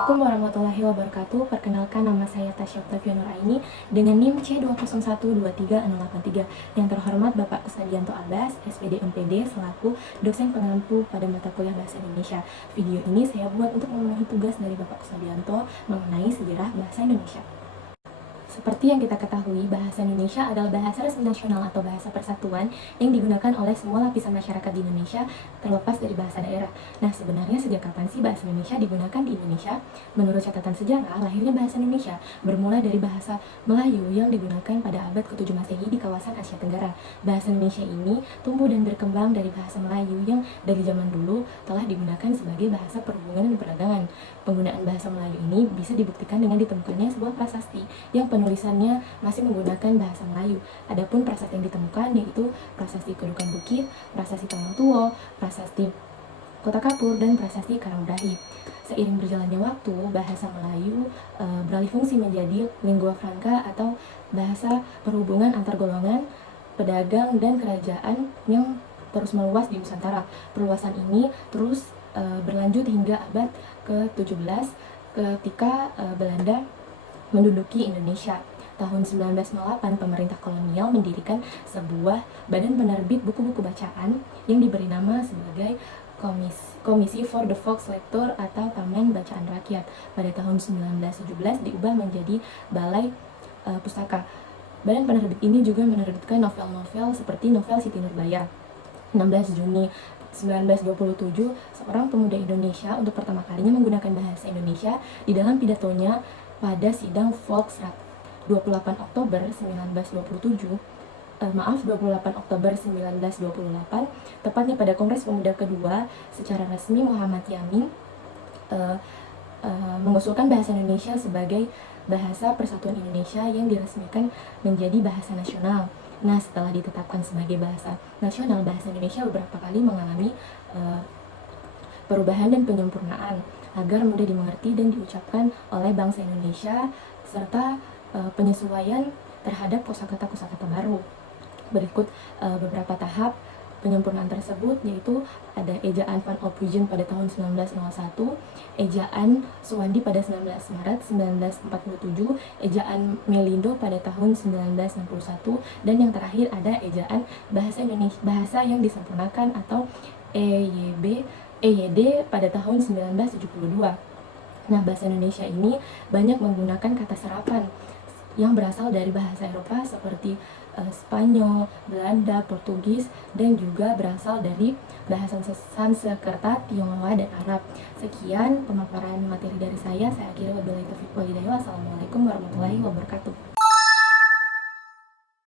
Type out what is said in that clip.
Assalamualaikum warahmatullahi wabarakatuh. Perkenalkan, nama saya Tasya Octavia Nuraini dengan NIM C201236083. Yang terhormat Bapak Kusnadianto Abbas, SPD MPD, selaku dosen pengampu pada mata kuliah Bahasa Indonesia. Video ini saya buat untuk memenuhi tugas dari Bapak Kusnadianto mengenai sejarah bahasa Indonesia. Seperti yang kita ketahui, bahasa Indonesia adalah bahasa resmi nasional atau bahasa persatuan yang digunakan oleh semua lapisan masyarakat di Indonesia terlepas dari bahasa daerah. Nah, sebenarnya sejak kapan sih bahasa Indonesia digunakan di Indonesia? Menurut catatan sejarah, lahirnya bahasa Indonesia bermula dari bahasa Melayu yang digunakan pada abad ke-7 Masehi di kawasan Asia Tenggara. Bahasa Indonesia ini tumbuh dan berkembang dari bahasa Melayu yang dari zaman dulu telah digunakan sebagai bahasa perhubungan dan perdagangan. Penggunaan bahasa Melayu ini bisa dibuktikan dengan ditemukannya sebuah prasasti yang penulisannya masih menggunakan bahasa Melayu. Adapun prasasti yang ditemukan yaitu prasasti Kedukan Bukit, prasasti Taman Tuo, prasasti Kota Kapur, dan prasasti Karangbrahi. Seiring berjalannya waktu, bahasa Melayu beralih fungsi menjadi lingua franca atau bahasa perhubungan antar golongan, pedagang, dan kerajaan yang terus meluas di Nusantara. Perluasan ini terus berlanjut hingga abad ke-17 ketika Belanda menduduki Indonesia. Tahun 1908, pemerintah kolonial mendirikan sebuah badan penerbit buku-buku bacaan yang diberi nama sebagai Komisi for the Volkslector atau Taman Bacaan Rakyat. Pada tahun 1917 diubah menjadi Balai Pustaka. Badan penerbit ini juga menerbitkan novel-novel seperti novel Siti Nurbaya. 16 Juni 1927, seorang pemuda Indonesia untuk pertama kalinya menggunakan bahasa Indonesia di dalam pidatonya pada sidang Volksraad. 28 Oktober 1928, tepatnya pada Kongres Pemuda kedua, secara resmi Muhammad Yamin mengusulkan bahasa Indonesia sebagai bahasa persatuan Indonesia yang diresmikan menjadi bahasa nasional. Nah, setelah ditetapkan sebagai bahasa nasional, bahasa Indonesia beberapa kali mengalami perubahan dan penyempurnaan agar mudah dimengerti dan diucapkan oleh bangsa Indonesia, serta penyesuaian terhadap kosakata-kosakata baru. Berikut beberapa tahap penyempurnaan tersebut, yaitu ada ejaan Van Ophuijsen pada tahun 1901, ejaan Suwandi pada 19 Maret 1947, ejaan Melindo pada tahun 1961, dan yang terakhir ada ejaan bahasa Indonesia, bahasa yang disempurnakan atau EYD pada tahun 1972. Nah, bahasa Indonesia ini banyak menggunakan kata serapan yang berasal dari bahasa Eropa seperti Spanyol, Belanda, Portugis, dan juga berasal dari bahasa Sanskerta, Tionghoa, dan Arab. Sekian pemaparan materi dari saya akhiri. Wabillahi taufiq wal hidayah. Wassalamualaikum warahmatullahi wabarakatuh.